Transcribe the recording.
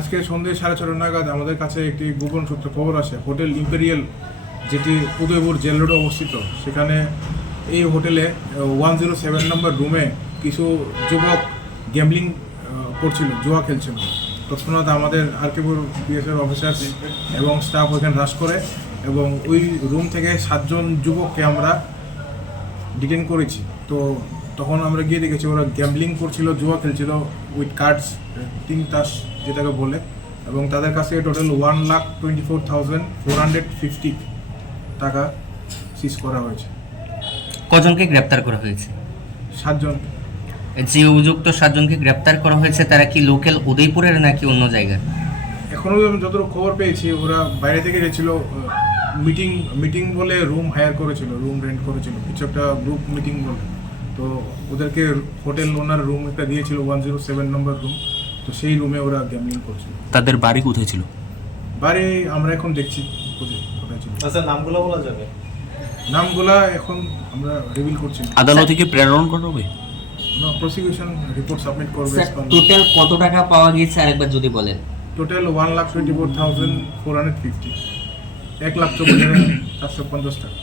আজকে সন্ধ্যে 6:30 নাগাদ আমাদের কাছে একটি গোপন সূত্রে খবর আসে, হোটেল ইম্পেরিয়াল যেটি উদয়পুর জেল রোডে অবস্থিত, সেখানে এই হোটেলে 107 নম্বর রুমে কিছু যুবক গ্যাম্বলিং করছিল, জুয়া খেলছিল। তৎক্ষণাৎ আমাদের আরকেপুর বিএসএফ অফিসার এবং স্টাফ ওইখানে হ্রাস করে এবং ওই রুম থেকে 7 জন যুবককে আমরা ডিটেন করেছি। তো তখন আমরা গিয়ে দেখেছি ওরা গ্যাম্বলিং করছিল, জুয়া খেলছিল উইথ কার্ডস, 3 তাস যেটাকে বলে, এবং তাদের কাছে টোটাল 1,24,450 টাকা সিজ করা হয়েছে। কজনকে গ্রেপ্তার করা হয়েছে? 7 জন। যে অভিযুক্ত 7 জনকে গ্রেপ্তার করা হয়েছে তারা কি লোকাল উদয়পুরের নাকি অন্য জায়গার? এখনও আমি যতটুকু খবর পেয়েছি ওরা বাইরে থেকে গেছিল, মিটিং বলে রুম হায়ার করেছিল, রুম রেন্ট করেছিল, কিছু একটা গ্রুপ মিটিং বলে। তো ওদেরকে হোটেল ওনার রুম একটা দিয়েছিল, 107 নম্বর রুম। তো সেই রুমে ওরা গ্যাম্বলিং করছিল। তাদের বাড়ি কোথায় ছিল? বাড়ি আমরা এখন দেখছি কোথায় ছিল। আচ্ছা, নামগুলো বলা যাবে? নামগুলা এখন আমরা রিভিল করছি। আদালতে কি প্রেরণ করা হবে? প্রসিকিউশন রিপোর্ট সাবমিট করবে। টোটাল কত টাকা পাওয়া গিয়েছে আরেকবার যদি বলেন? টোটাল 1,24,450, 1,24,450 টাকা।